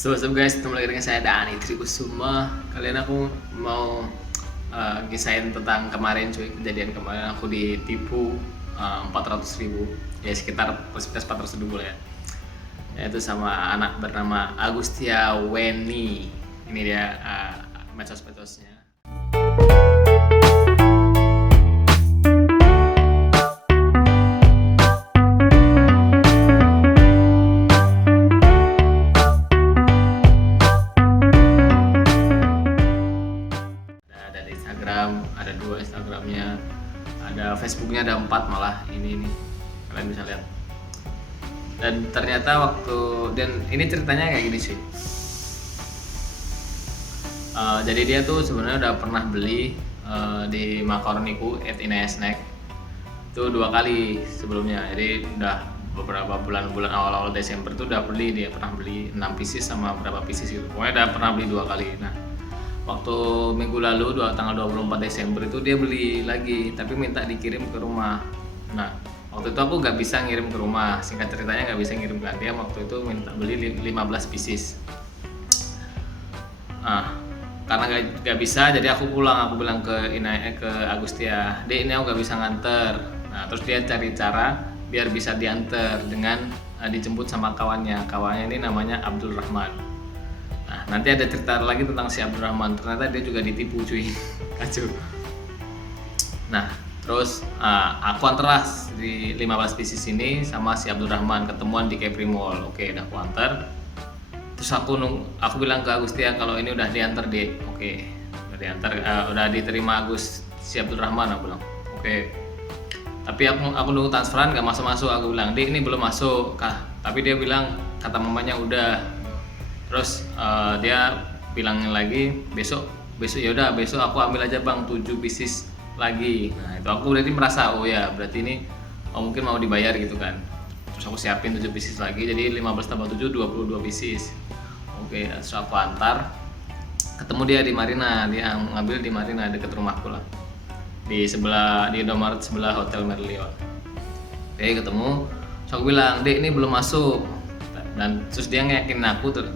Sobat guys, ketemu lagi dengan saya Dani Trikusuma. Kalian aku mau ngisain tentang kemarin cuy, kejadian kemarin aku ditipu 400.000, ya sekitar plus 400.000 lah ya. Yaitu sama anak bernama Agustia Weni. Ini dia medsos-medsosnya. Ada di Instagram, ada 2 Instagramnya, ada Facebooknya, ada 4 malah. Ini kalian bisa lihat. Dan ternyata dan ini ceritanya kayak gini sih. Jadi dia tuh sebenarnya udah pernah beli di Makaroniku @inayasnack itu 2 kali sebelumnya. Jadi udah beberapa bulan awal-awal Desember tuh udah beli, dia pernah beli 6 pieces sama berapa pieces gitu. Pokoknya udah pernah beli 2 kali. Nah, waktu minggu lalu tanggal 24 Desember itu dia beli lagi tapi minta dikirim ke rumah. Nah, waktu itu aku nggak bisa ngirim ke rumah, singkat ceritanya nggak bisa ngirim ke dia. Waktu itu minta beli 15 pieces. Karena nggak bisa, jadi aku pulang. Aku bilang ke Agustia, Dek, ini aku nggak bisa nganter. Nah, terus dia cari cara biar bisa diantar dengan dijemput sama kawannya ini namanya Abdul Rahman. Nah, nanti ada cerita lagi tentang si Abdul Rahman. Ternyata dia juga ditipu cuy. Kacau. Nah, terus aku antar di 15 pieces ini sama si Abdul Rahman, ketemuan di Capri Mall. Oke, udah aku antar. Terus aku bilang ke Agustia kalau ini udah diantar deh. Oke, udah diantar, udah diterima si Abdul Rahman. Aku bilang oke. Tapi aku nunggu transferan nggak masuk. Aku bilang, Dek, ini belum masuk kah? Tapi dia bilang kata mamanya udah. Terus dia bilang lagi besok ya udah, besok aku ambil aja bang 7 pieces lagi. Nah, itu aku berarti merasa oh ya berarti ini mungkin mau dibayar gitu kan. Terus aku siapin 7 pieces lagi, jadi 15 tambah 7 22 pieces. Oke, terus aku antar, ketemu dia di Marina. Dia ngambil di Marina deket rumahku lah, di Indomaret sebelah Hotel Merlion. Oke, ketemu, terus aku bilang, Dek, ini belum masuk. Dan terus dia ngeyakin aku tuh,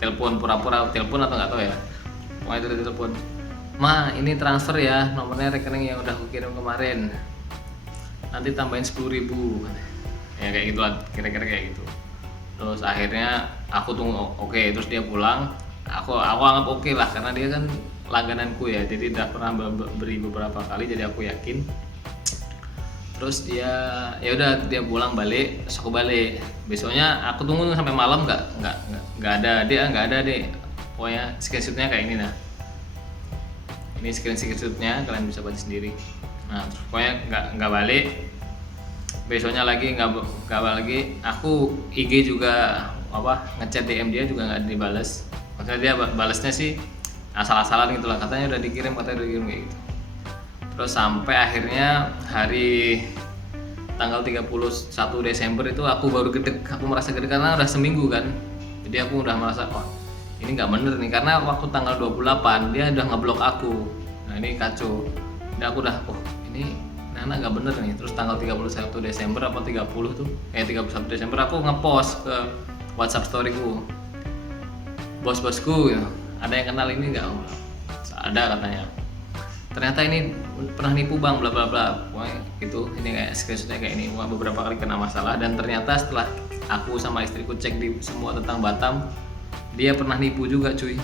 telepon, pura-pura telepon atau nggak tahu ya, pokoknya itu telepon, Ma, ini transfer ya, nomornya rekening yang udah aku kirim kemarin, nanti tambahin 10.000 ya, kayak gitu lah, kira-kira kayak gitu. Terus akhirnya aku tunggu, oke. Terus dia pulang, aku anggap oke lah, karena dia kan langgananku ya, jadi udah pernah beri beberapa kali, jadi aku yakin. Terus dia ya udah, dia pulang balik, terus aku balik. Besoknya aku tunggu sampai malam, nggak ada deh. Pokoknya screenshotnya kayak ini. Nah, ini screenshotnya, kalian bisa baca sendiri. Nah, terus pokoknya nggak balik. Besoknya lagi nggak lagi. Aku IG juga ngechat DM dia juga nggak dibales. Maksudnya dia balesnya sih asal-asalan gitu lah, katanya udah dikirim kayak gitu. Terus sampai akhirnya hari tanggal 31 Desember itu aku merasa gede karena udah seminggu kan. Jadi aku udah merasa ini nggak bener nih, karena waktu tanggal 28 dia udah ngeblok aku. Nah, ini kacau. Dan aku udah ini Nana nggak bener nih. Terus tanggal 31 Desember apa 30 tuh 31 Desember aku ngepost ke WhatsApp storyku, bos-bosku ya, ada yang kenal ini nggak? Ada, katanya. Ternyata ini pernah nipu bang, bla bla bla. Pokoknya gitu. Ini kayak screenshotnya kayak ini. Beberapa kali kena masalah, dan ternyata setelah aku sama istriku cek di semua tentang Batam, dia pernah nipu juga cuy.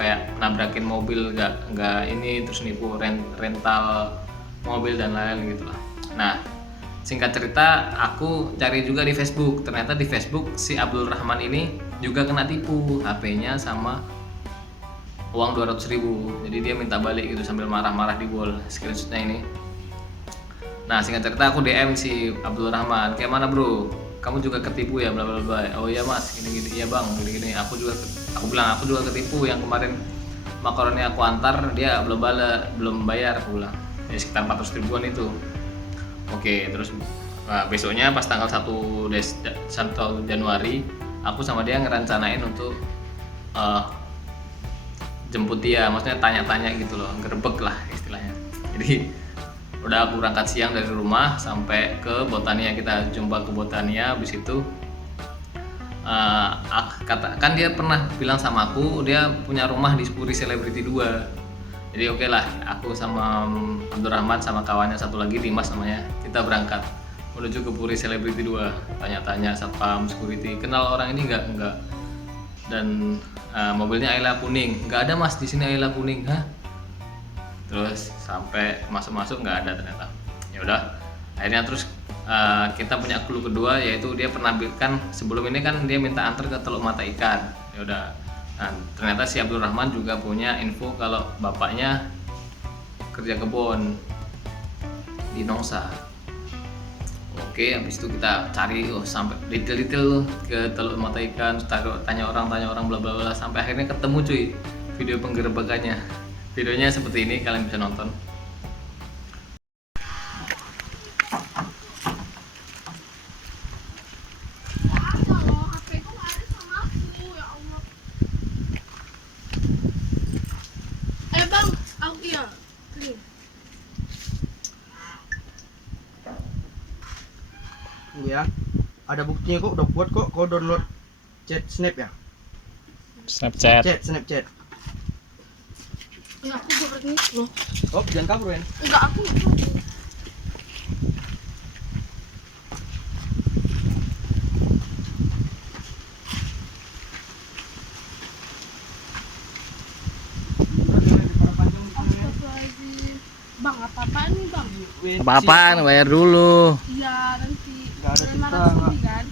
Kayak nabrakin mobil nggak ini, terus nipu rental mobil dan lain-lain gitu lah. Nah, singkat cerita aku cari juga di Facebook. Ternyata di Facebook si Abdul Rahman ini juga kena tipu, HP-nya sama uang 200.000. Jadi dia minta balik gitu sambil marah-marah di wall, screenshotnya ini. Nah, singkat cerita aku DM si Abdul Rahman, kayak mana bro, kamu juga ketipu ya, bla bla bla. Oh iya mas, gini iya bang, gini aku bilang aku juga ketipu. Yang kemarin makaroni aku antar dia belum bayar, aku bilang ya sekitar 400.000-an itu. Oke, terus besoknya pas tanggal 1 Januari aku sama dia ngerencanain untuk jemput dia, maksudnya tanya-tanya gitu loh, gerbek lah istilahnya. Jadi udah aku berangkat siang dari rumah sampai ke Botania, kita jumpa ke Botania. Habis itu kan dia pernah bilang sama aku dia punya rumah di Puri Celebrity 2. Jadi oke lah, aku sama Abdurrahman sama kawannya satu lagi Dimas namanya, kita berangkat menuju ke Puri Celebrity 2. Tanya-tanya satpam security, kenal orang ini enggak. Dan mobilnya Ayla kuning, nggak ada mas di sini Ayla kuning, hah? Terus sampai masuk nggak ada ternyata. Ya udah, akhirnya terus kita punya clue kedua, yaitu dia pernah kan sebelum ini kan dia minta antar ke Teluk Mata Ikan. Ya udah, nah, ternyata si Abdurrahman juga punya info kalau bapaknya kerja kebun di Nongsa. Oke, habis itu kita cari sampai detail-detail ke Teluk Mata Ikan, tanya orang bla bla bla sampai akhirnya ketemu cuy video penggerebekannya. Videonya seperti ini, kalian bisa nonton. Ya, ada buktinya kok, udah buat kok kau download chat Snap ya? Snapchat. Snapchat. Ya, aku gak berani loh. Oh, jangan kabur kan? Enggak, aku gak kabur. Astagfirullahaladzim. Bang, apa-apaan nih bang? Apa-apaan, bayar dulu. Iya, nanti. Nggak ada cerita, 500 lebih kan?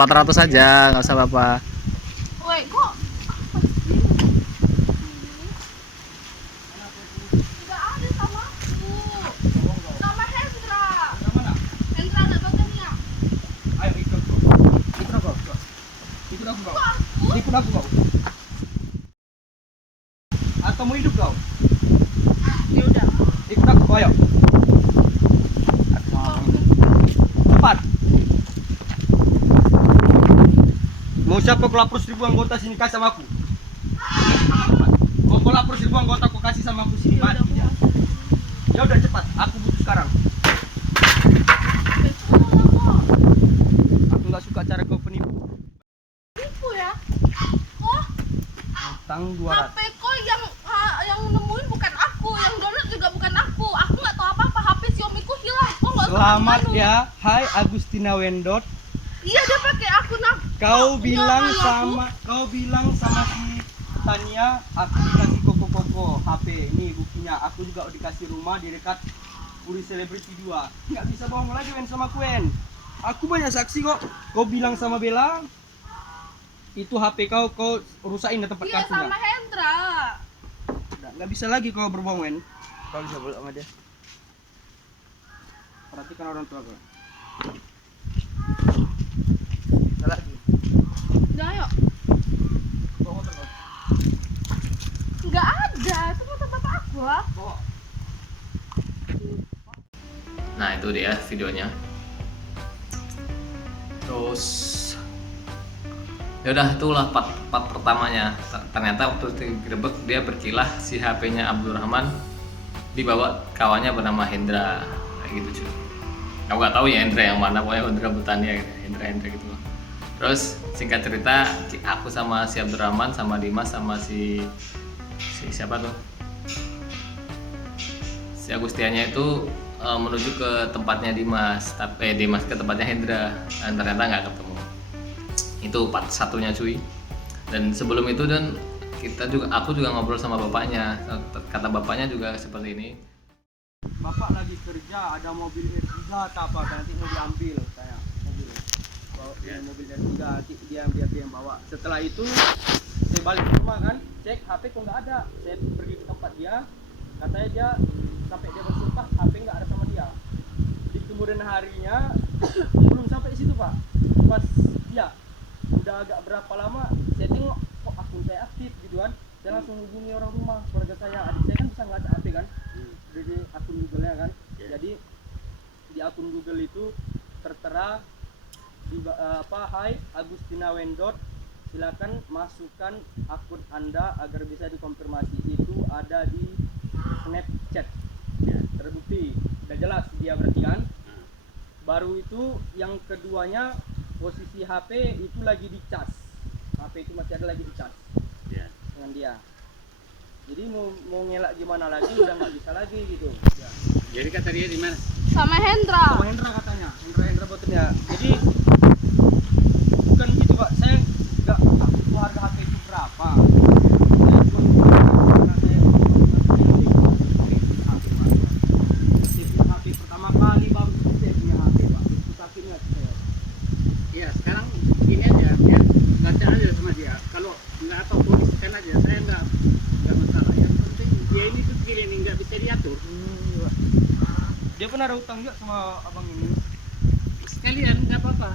400 aja, nggak usah apa-apa. Woi, kok apa sih? Nggak ada sama aku. Sama Hendra. Hendra nggak bagian ya? Ayo ikut kau. Ikut aku kau. Ikut aku kau. Atau mau hidup kau? Ya udah. Ikut aku, ayo. Empat. Mau siapa kau lapor 1000 anggota sini kasih sama aku? Kau lapor 1000 anggota kau kasih sama aku sini. Ya udah, aku masuk. Ya udah cepat, aku butuh sekarang. Aku nggak suka cara kau penipu. Tipu ya? Kok Utang 200. HP kok yang nemuin bukan aku, yang download juga bukan aku. Aku nggak tahu apa-apa. HP Xiaomi ku hilang. Kok nggak usah Selamat anu. ya, hai Agustina Wendot. Iya, dia pakai akun aku. Kau bilang Aku. sama si Tania, aku dikasih koko HP. Ini buktinya. Aku juga dikasih rumah di dekat Puri Celebrity 2. Nggak bisa bohong lagi Wen sama aku Wen. Aku banyak saksi kok. Kau bilang sama Bella, itu HP kau rusakin di tempat Iya, kartunya. sama Hendra. Nggak bisa lagi kau berbohong Wen. Kau bisa bohong sama dia. Perhatikan orang tua kau. Bisa lagi. Udah, ayo. Bawa motor kau. Nggak ada, itu motor bapak aku lah. Bawa. Nah itu dia videonya. Terus ya udah, itulah part pertamanya. Ternyata waktu digerebek dia berkilah si HP-nya Abdurrahman dibawa kawannya bernama Hendra, kayak gitu cuy. Aku nggak tahu ya Hendra yang mana, pokoknya Hendra Butania gitu. Hendra gitu. Terus singkat cerita, aku sama si Abdurrahman sama Dimas sama si siapa tuh, si Agustianya itu menuju ke tempatnya Dimas, tapi Dimas ke tempatnya Hendra, dan ternyata nggak ketemu. Itu part satunya cuy. Dan sebelum itu dan aku juga ngobrol sama bapaknya. Kata bapaknya juga seperti ini. Bapak lagi kerja, ada mobil R3 atau apa, nanti mau diambil saya mobil. Mobil R3 nanti dia yang bawa. Setelah itu saya balik ke rumah kan, cek HP kok nggak ada. Saya pergi ke tempat dia, katanya dia sampai dia bersumpah HP nggak ada sama dia. Di kemudian harinya belum sampai di situ Pak. Pas dia udah agak berapa lama, saya tengok kok akun saya aktif gitu kan. Saya langsung hubungi orang rumah, keluarga saya. Adik saya kan bisa ngelacak HP kan, dari akun Google-nya kan. Jadi di akun Google itu tertera di Hai Agustina Wendot, silakan masukkan akun Anda agar bisa dikonfirmasi. Itu ada di Snapchat. Ya, terbukti, udah jelas dia berarti kan. Baru itu yang keduanya posisi HP itu lagi dicas. HP itu masih ada lagi dicas Ya. dengan dia. Jadi mau ngelak gimana lagi udah nggak bisa lagi gitu. Ya. Jadi kata dia di mana? Sama Hendra. Sama Hendra katanya, Hendra botnya. Jadi bukan gitu Pak, saya nggak tahu harga HP itu berapa. Saya cuma karena saya HP pertama kali baru saya punya HP Pak. Itu tapi nggak saya. Iya, sekarang gini aja, dia baca aja sama dia. Kalau nggak tahu polisikan aja, saya nggak masalah. Yang penting dia ini tuh ini nggak bisa diatur. Dia pun ada utang juga sama abang ini. Sekalian nggak apa-apa.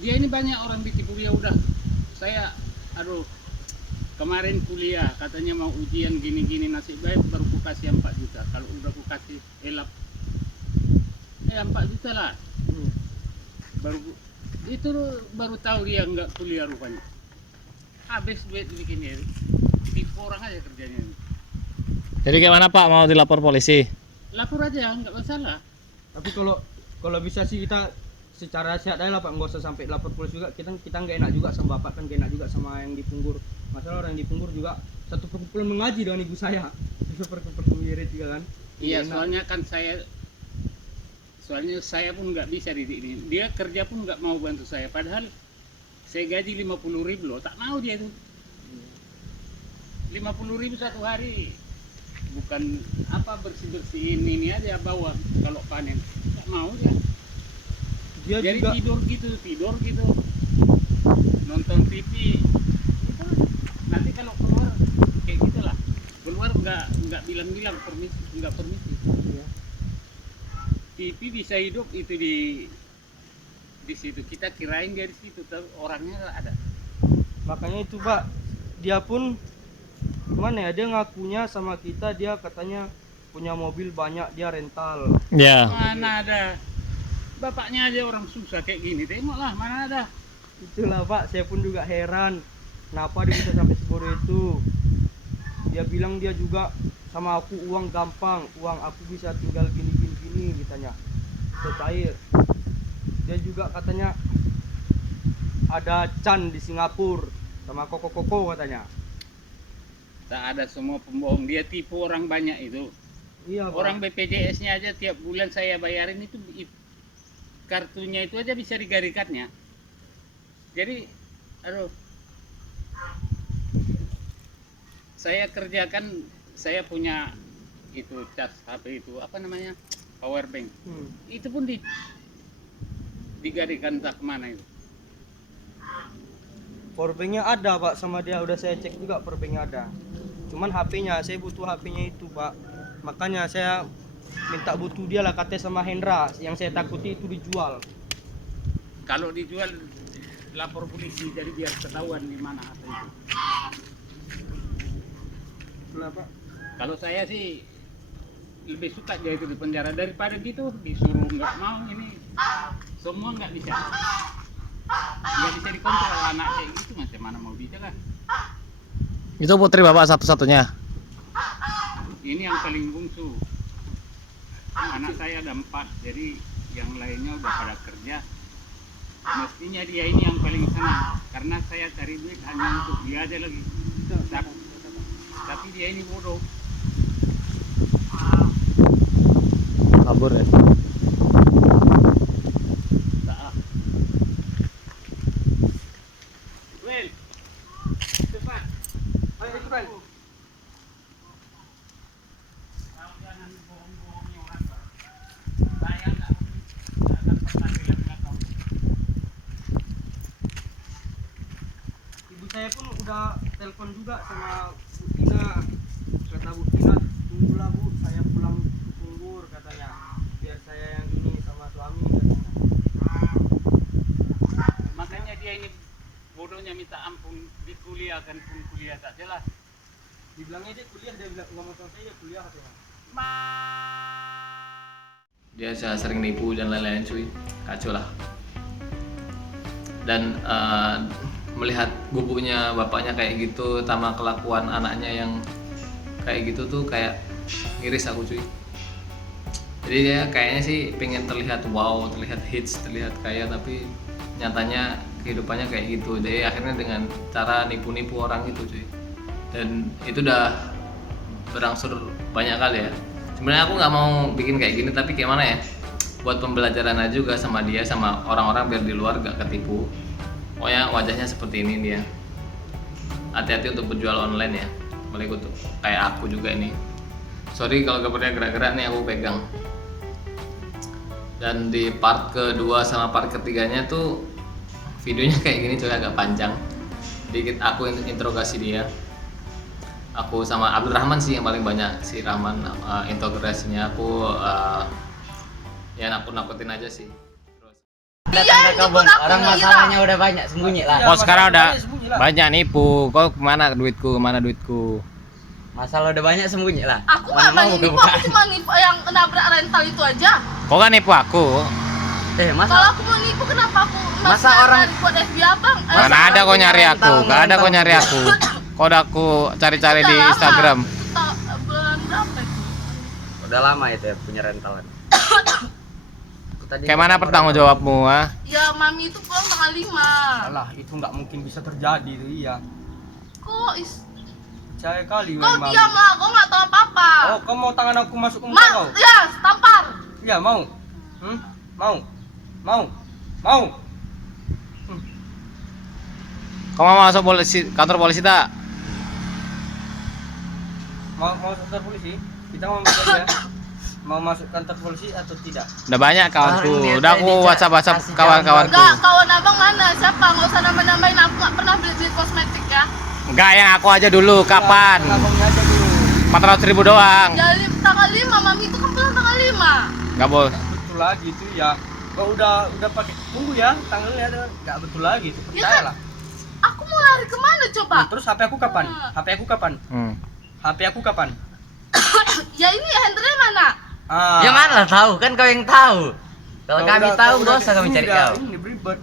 Dia ini banyak orang ditipu dia udah. Saya, aduh, kemarin kuliah katanya mau ujian gini-gini nasib baik baru ku kasih 4 juta. Kalau udah ku kasih elap, 4 juta lah. Itu baru tahu dia nggak kuliah rupanya. Habis duit bikin dia. Tipu orang aja kerjanya. Jadi gimana Pak, mau dilapor polisi? Lapor aja, nggak masalah. Tapi kalau bisa sih kita secara sehat aja lah Pak, nggak usah sampai lapor polisi juga. Kita nggak enak juga sama bapak, kan nggak enak juga sama yang dipunggur. Masalah orang dipunggur juga satu perkumpulan mengaji dengan ibu saya. Itu perkumpulan wirid juga kan. Iya, Enak. soalnya saya pun nggak bisa di ini. Dia kerja pun nggak mau bantu saya. Padahal saya gaji 50.000 loh, tak mau dia itu. 50.000 satu hari. Bukan apa bersih-bersihin ini aja bawa kalau panen. Tak mau dia. Dia Jadi juga tidur gitu. Nonton TV. Gitu. Nanti kalau keluar kayak gitulah. Keluar nggak bilang-bilang permisi, nggak permisi. Iya. TV bisa hidup itu di situ. Kita kirain dia di situ, tapi orangnya ada. Makanya itu Pak, dia pun gimana ya, dia ngakunya sama kita, dia katanya punya mobil banyak, dia rental. Ya. Mana ada? Bapaknya aja orang susah kayak gini. Tengoklah mana ada. Itulah Pak, saya pun juga heran kenapa dia bisa sampai sebodoh itu. Dia bilang dia juga sama aku uang gampang, uang aku bisa tinggal gini katanya. Cair. Dia juga katanya ada Chan di Singapura sama Koko katanya. Tak ada, semua pembohong. Dia tipu orang banyak itu. Iya Pak. Orang BPJS-nya aja tiap bulan saya bayarin itu kartunya itu aja bisa digarikannya. Jadi, aduh. Saya kerjakan, saya punya itu cas HP itu apa namanya? Power bank. Itu pun digarikan tak kemana itu. Powerbanknya ada Pak sama dia, udah saya cek juga powerbanknya ada. Cuman HP-nya, saya butuh HP-nya itu Pak. Makanya saya minta butuh dia lah, katanya sama Hendra. Yang saya takuti itu dijual. Kalau dijual lapor polisi, jadi biar ketahuan di mana HP itu. Kenapa? Kalau saya sih lebih suka dia itu di penjara daripada gitu disuruh nggak mau ini. Semua nggak bisa dikontrol anak kayak gitu, macam mana mau bisa kan? Itu putri Bapak satu-satunya. Ini yang paling bungsu. Anak saya ada 4, jadi yang lainnya udah pada kerja. Mestinya dia ini yang paling senang, karena saya cari duit hanya untuk dia aja lagi. Tapi dia ini bodoh. Kabur ya. Tak. Well, cepat. Ayo ikutan. Jangan bohong-bohongi orang. Saya nggak akan pernah bilang kau. Ibu saya pun udah telepon juga sama Bu Tina. Kata Bu Tina, tunggulah Bu, saya pulang ke Punggur katanya. Biar saya yang ini sama suami katanya. Makanya dia ini bodohnya minta ampun, dikuliahkan pun kuliah tak jelas. Dibilangnya dia kuliah, dia bilang nggak mau sama saya, dia kuliah katanya. Dia sering nipu dan lain-lain cuy, kacau lah. Dan melihat gugupnya bapaknya kayak gitu sama kelakuan anaknya yang kayak gitu tuh kayak miris aku cuy. Jadi dia kayaknya sih pengen terlihat wow, terlihat hits, terlihat kaya, tapi nyatanya kehidupannya kayak gitu. Jadi akhirnya dengan cara nipu-nipu orang itu cuy. Dan itu udah berangsur banyak kali ya. Sebenarnya aku nggak mau bikin kayak gini, tapi gimana ya, buat pembelajaran aja juga sama dia, sama orang-orang biar di luar gak ketipu. Pokoknya wajahnya seperti ini dia. Hati-hati untuk berjual online ya. Balik tuh kayak aku juga ini. Sorry kalau gambarnya gerak-gerak nih, aku pegang. Dan di part kedua sama part ketiganya tuh videonya kayak gini coy, agak panjang. Dikit aku interogasi dia. Aku sama Abdul Rahman sih yang paling banyak, si Rahman interogasinya aku ya nakut-nakutin aja sih. Terus Iya, Kau Bon, orang masalahnya udah banyak, sembunyi lah. Oh sekarang udah Sembunyi lah. banyak nipu. Kau kemana duitku? Kemana duitku? Masalah udah banyak, sembunyi lah. aku Mana nggak mau nipu, buka-buka. aku cuma nipu yang nabrak rental itu aja. Kau kan nipu aku. Kalau Masa aku mau nipu kenapa aku Masa orang- buat FB abang? Mana ada kau nyari aku? Gak ada kau nyari aku. Kau udah aku cari-cari di Instagram. Bulan berapa itu? udah lama itu ya punya rentalan. Kayak mana pertanggung jawabmu, ah? Ya mami itu pulang tanggal 5. Alah, itu nggak mungkin bisa terjadi itu, iya. Kok Percaya kali kau memang. diam lah, kau nggak tahu apa-apa. Oh, kau mau tangan aku masuk ke muka kau? Ya, tampar. Ya, mau. Mau. Mau. Mau. Kau mau masuk polisi, kantor polisi tak? Mau kantor polisi? Kita mau ya. Mau masuk kantor polisi atau tidak? Udah banyak kawanku. Ah, ini Udah aku saya WhatsApp kasih kawan-kawanku. Enggak, kawan abang mana? Siapa? Nggak usah nambah-nambahin, aku nggak pernah beli kosmetik ya. Enggak, yang aku aja dulu. Kapan? Abangnya aja dulu. 400.000 doang. Ya tanggal 5, mami itu kan pulang tanggal 5. Enggak boleh. Betul lagi itu ya. Kau udah pakai tunggu ya tanggalnya nggak betul lagi itu, Ya percayalah. Aku mau lari kemana coba? Terus HP aku kapan? HP aku kapan? HP aku kapan? Ya ini handphonenya mana? Ah. Ya mana lah tahu kan kau yang tahu. Kalau kami tahu kau gak usah kami cari kau. Ini beribet.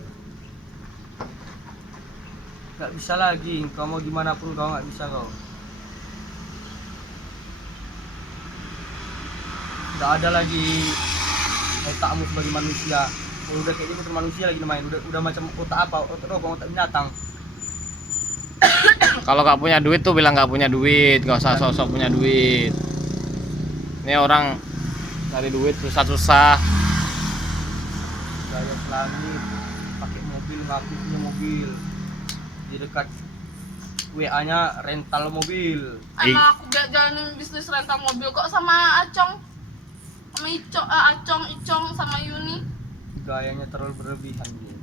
Nggak bisa lagi. Kau mau gimana pun kau nggak bisa kau. Nggak ada lagi otakmu sebagai manusia. Udah kayak gitu manusia lagi main. Udah macam otak apa? Otak binatang. Kalau nggak punya duit tuh bilang nggak punya duit, nggak usah sok-sok punya duit. Ini orang cari duit susah-susah. Gaya selangit, pakai mobil, ngaku punya mobil. Di dekat WA-nya rental mobil. Emang aku jalanin bisnis rental mobil kok sama Acong. Sama Acong, Icong sama Yuni. Gayanya terlalu berlebihan dia.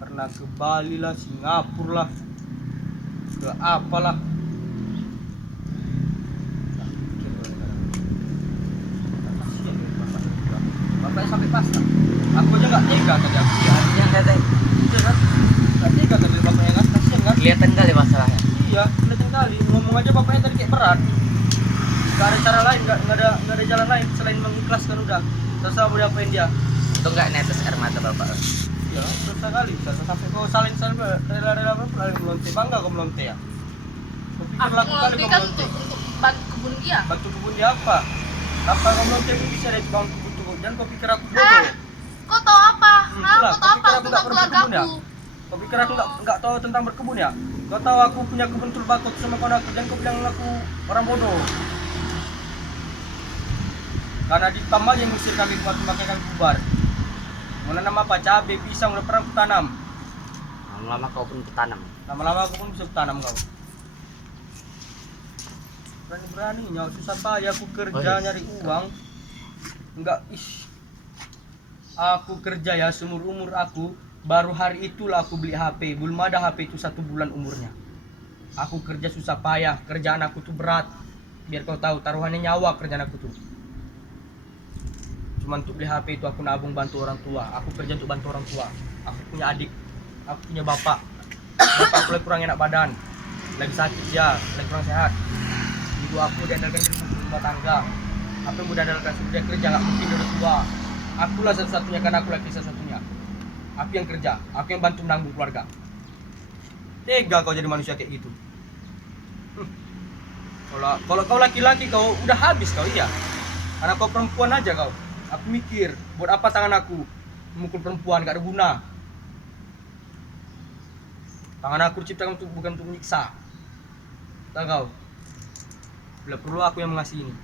Pernah ke Bali lah, Singapura lah, ke apalah. Kasihan ya bapak juga. Bapaknya sampai pasrah. Aku aja nggak tega tadi aku. Yang kata Iya kan? Nggak tega tadi bapaknya kan, kasihan kan? kelihatan kali masalahnya. Iya, kelihatan kali. Ngomong aja bapaknya tadi kayak berat. Gak ada cara lain, gak ada jalan lain selain mengikhlaskan udah. Terserah mau diapain dia. Untung nggak netes air mata bapak. Ya, susah kali. Sampai kau salin rela-rela apa lalu melonte. Bangga kau melonte ya. Kau pikir Aku laku kali ngelatih kau kan melonte. untuk bantu kebun dia. Bantu kebun dia apa? Apa kau melonte pun bisa dari bangun kebun tuh. Jangan kau pikir aku bodoh. Kau tahu apa? Itulah, Kau tahu kau apa pikir aku tentang nggak keluarga berkebun ya? aku? Kau pikir aku nggak tahu tentang berkebun ya? Kau tahu aku punya kebun tulbakok sama kawan aku. Jangan kau bilang aku orang bodoh. Karena di Tam aja yang ngusir kami buat memakai kami bubar. Mau nanam apa? Cabai, pisang, udah pernah aku tanam. Lama-lama kau pun ketanam. Lama-lama aku pun bisa tanam kau. Berani-beraninya, susah payah aku kerja nyari uang. Enggak, aku kerja ya seumur umur aku. Baru hari itulah aku beli HP. Belum ada HP itu 1 bulan umurnya. Aku kerja susah payah. Kerjaan aku tuh berat. Biar kau tahu, taruhannya nyawa kerjaan aku tuh. Cuma untuk beli HP itu aku nabung bantu orang tua. Aku kerja untuk bantu orang tua. Aku punya adik. Aku punya bapak. Bapak aku lagi kurang enak badan. Lagi sakit ya, lagi kurang sehat. Ibu aku diandalkan dari rumah tangga. Apa yang mau diandalkan suruh dia kerja, nggak mungkin dia udah tua. Akulah satu-satunya karena aku lagi satu-satunya. Aku yang kerja, aku yang bantu menanggung keluarga. Tega kau jadi manusia kayak gitu. Kalau kau laki-laki kau udah habis kau, iya. Karena kau perempuan aja kau. Aku mikir, buat apa tangan aku memukul perempuan, gak ada guna. Tangan aku diciptakan bukan untuk menyiksa. Tahu kau? Bila perlu aku yang mengasihi ini.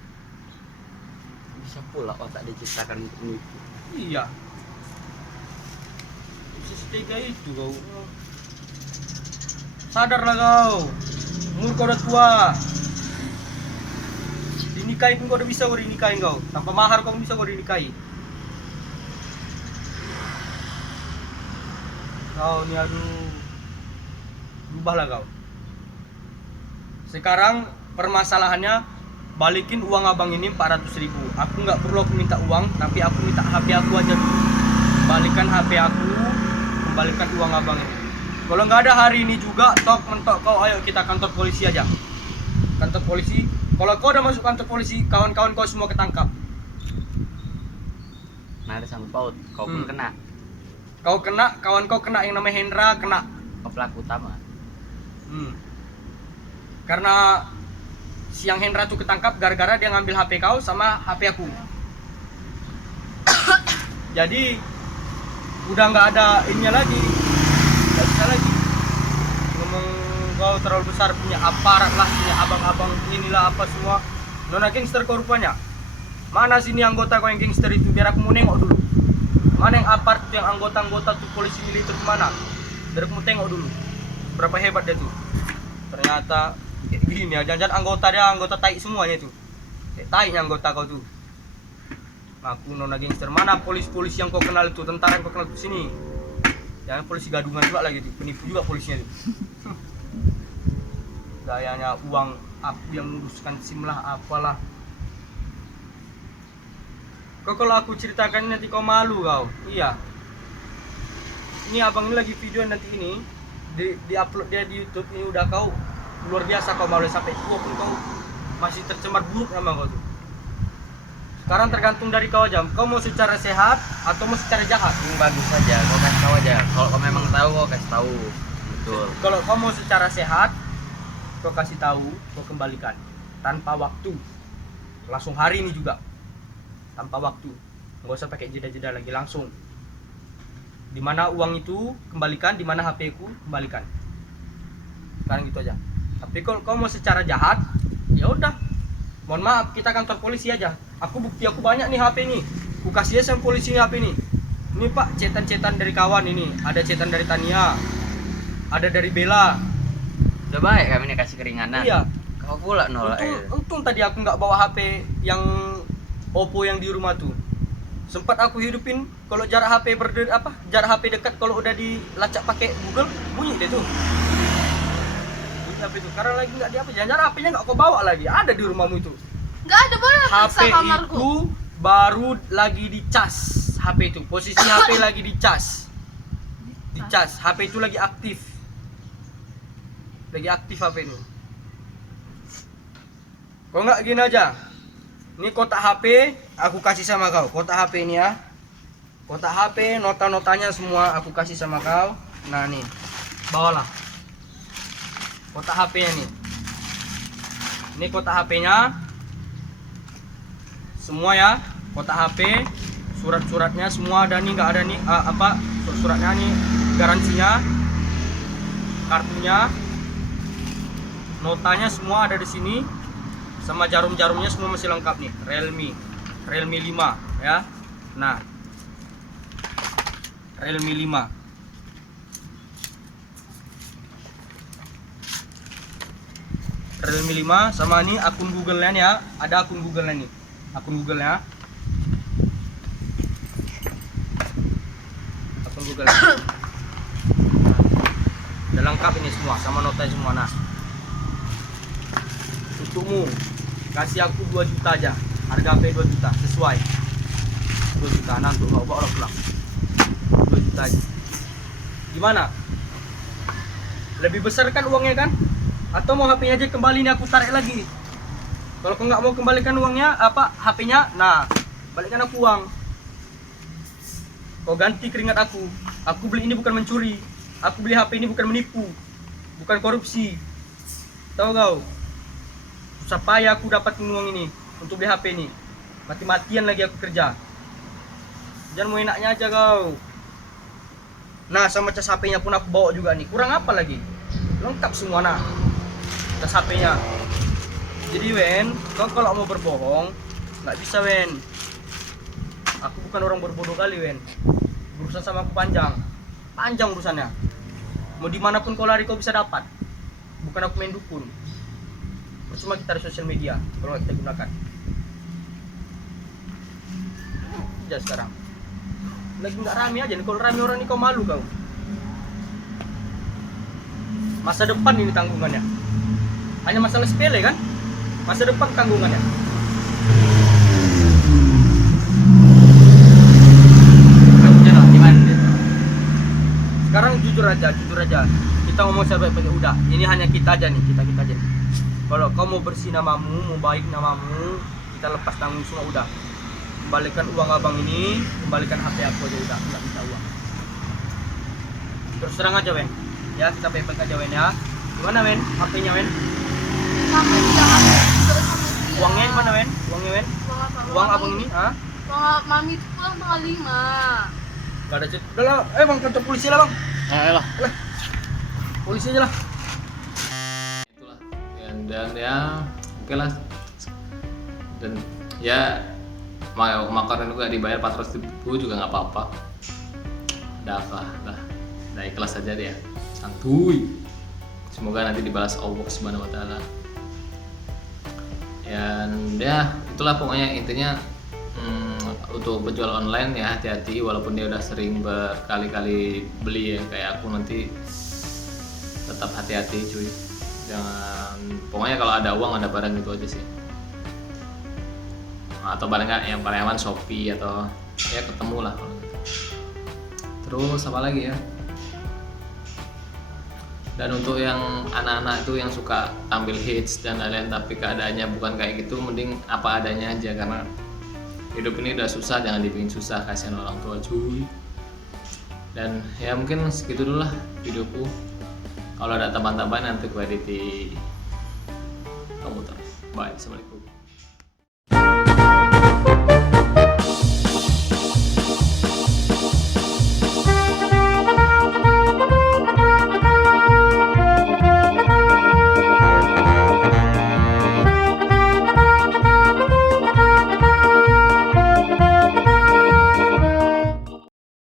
Bisa pula otak diciptakan untuk menipu. Iya. Setega itu kau. Sadarlah kau. Umur kau udah tua. Dinikahi pun kau udah bisa kau dinikahi kau. Tanpa mahar kau bisa kau dinikahi. Kau ni aduh. Berubahlah kau. Sekarang permasalahannya balikin uang abang ini 400.000. Aku nggak perlu aku minta uang, tapi aku minta HP aku aja dulu. Balikan HP aku, kembalikan uang abang ini. Kalau nggak ada hari ini juga, tok mentok kau, ayo kita kantor polisi aja. Kantor polisi. Kalau kau udah masuk kantor polisi, kawan-kawan kau semua ketangkap. Nah, ada sangkut paut. Kau pun kena. Kau kena, kawan kau kena, yang namanya Hendra kena. Kau pelaku utama. Karena siang Hendra tuh ketangkap gara-gara dia ngambil HP kau sama HP aku. Jadi udah nggak ada ininya lagi, nggak bisa lagi ngomong kau terlalu besar, punya aparat lah, punya abang-abang inilah apa semua. Nona gangster kau rupanya. Mana sini anggota kau yang gangster itu, biar aku mau nengok dulu. Mana yang aparat yang anggota-anggota tuh polisi militer mana? Biar aku mau tengok dulu berapa hebat dia tuh. Ternyata kayak gini ya, jangan-jangan anggota dia anggota tai semuanya itu. Kayak tainya anggota kau tuh. Aku nona gangster. Mana polisi-polisi yang kau kenal itu, tentara yang kau kenal tuh sini. Jangan polisi gadungan pula lagi tuh, penipu juga polisinya tuh. Gayanya uang aku yang nguruskan SIM lah apalah. Kau kalau aku ceritakan nanti kau malu kau. Iya. Ini abang ini lagi video nanti ini di upload dia di YouTube ini udah kau luar biasa kau malu sampai tua pun kau masih tercemar buruk nama kau tuh. Sekarang tergantung dari kau aja. Kau mau secara sehat atau mau secara jahat? Bagus saja. Kau kasih tahu aja. Kalau kau memang tahu, kau kasih tahu. Betul. Kalau kau mau secara sehat, kau kasih tahu, kau kembalikan tanpa waktu. Langsung hari ini juga. Tanpa waktu. Enggak usah pakai jeda-jeda lagi, langsung. Di mana uang itu kembalikan, di mana HP ku kembalikan. Sekarang gitu aja. Tapi kalau kau mau secara jahat, ya udah. Mohon maaf, kita kantor polisi aja. Aku bukti aku banyak nih HP nih. Ku kasih aja sama polisi nih HP nih. Ini Pak, cetan-cetan dari kawan ini. Ada cetan dari Tania. Ada dari Bella. Udah baik kami nih kasih keringanan. Iya. Kau pula nolak. Untung tadi aku nggak bawa HP yang Oppo yang di rumah tuh. Sempat aku hidupin kalau jarak HP jarak HP dekat kalau udah dilacak pakai Google bunyi deh tuh. Bunyi HP itu. Karena lagi nggak di apa, jangan HP-nya nggak kau bawa lagi. Ada di rumahmu itu. Nggak ada, boleh HP periksa kamarku. itu baru lagi dicas. HP itu posisi HP lagi dicas. Dicas. HP itu lagi aktif. Lagi aktif HP itu. Kau nggak gini aja. Ini kotak HP aku kasih sama kau. Kotak HP ini ya. Kotak HP, nota-notanya semua aku kasih sama kau. Nah nih, bawalah. Kotak HP-nya nih. Ini kotak HP-nya. Semua ya. Kotak HP, surat-suratnya semua ada nih, nggak ada nih surat-suratnya nih, garansinya, kartunya, notanya semua ada di sini. Sama jarum-jarumnya semua masih lengkap nih. Realme 5 ya. Nah, Realme 5. Realme 5 sama nih akun Google-nya nih ya. Ada akun Google-nya nih. Akun Google-nya. Akun Google. Udah lengkap ini semua sama notanya semua. Nah, untukmu kasih aku 2 juta aja. Harga HP 2 juta sesuai. 2 juta nah untuk bawa pulang. 2 juta aja. Gimana? Lebih besar kan uangnya kan? Atau mau HP-nya aja kembali nih aku tarik lagi. Kalau kau nggak mau kembalikan uangnya HP-nya, nah balikkan aku uang. Kau ganti keringat aku. Aku beli ini bukan mencuri. Aku beli HP ini bukan menipu. Bukan korupsi. Tahu kau? susah payah aku dapat uang ini untuk beli HP ini. Mati-matian lagi aku kerja. Jangan mau enaknya aja kau. Nah, sama cas HP-nya pun aku bawa juga nih. Kurang apa lagi? Lengkap semua nah. Cas HP-nya. Jadi Wen, kau kalau mau berbohong nggak bisa Wen. Aku bukan orang berbodoh kali Wen. Urusan sama aku panjang urusannya. Mau dimanapun kau lari kau bisa dapat. Bukan aku main dukun. Percuma kita di sosial media kalau nggak kita gunakan. Ya sekarang lagi nggak rame aja nih. Kalau rame orang ini kau malu kau. Masa depan ini tanggungannya. Hanya masalah sepele kan? Masa depan tanggungannya. Sekarang jujur aja. Kita ngomong sebaik-baiknya udah. Ini hanya kita aja nih, kita aja nih. Kalau kau mau bersih namamu, mau baik namamu, kita lepas tanggung semua udah. Kembalikan uang abang ini, kembalikan HP aku aja udah, nggak minta uang. Terus terang aja Wen. Ya, kita baik-baik aja Wen ya. Gimana Wen? HP-nya Wen? Sama dia aku juga sama dia. Uangnya gimana Wen? Uangnya Wen? Uang apa? Uang abang ini? Hah? Uang mami itu pulang tanggal 5. Gak ada cerita. Udah lah, bang, kantor polisi lah bang. Ayolah. Polisi aja lah. Itulah. Dan ya oke lah. Dan ya makanan juga dibayar 400.000 juga nggak apa-apa. Udah apa lah. Udah ikhlas aja deh ya. Santuy. Semoga nanti dibalas Allah Subhanahu wa taala. Dan ya itulah pokoknya intinya untuk penjual online ya hati-hati walaupun dia udah sering berkali-kali beli ya kayak aku, nanti tetap hati-hati cuy. Jangan, pokoknya kalau ada uang ada barang itu aja sih. Atau paling nggak yang paling aman Shopee atau ya ketemu lah kalau gitu. Terus apa lagi ya? Dan untuk yang anak-anak itu yang suka tampil hits dan lain-lain tapi keadaannya bukan kayak gitu, mending apa adanya aja, karena hidup ini udah susah, jangan dibikin susah, kasihan orang tua cuy. Dan ya mungkin segitu dulu lah videoku. Kalau ada tambahan-tambahan nanti gue edit di komputer. Bye, assalamualaikum.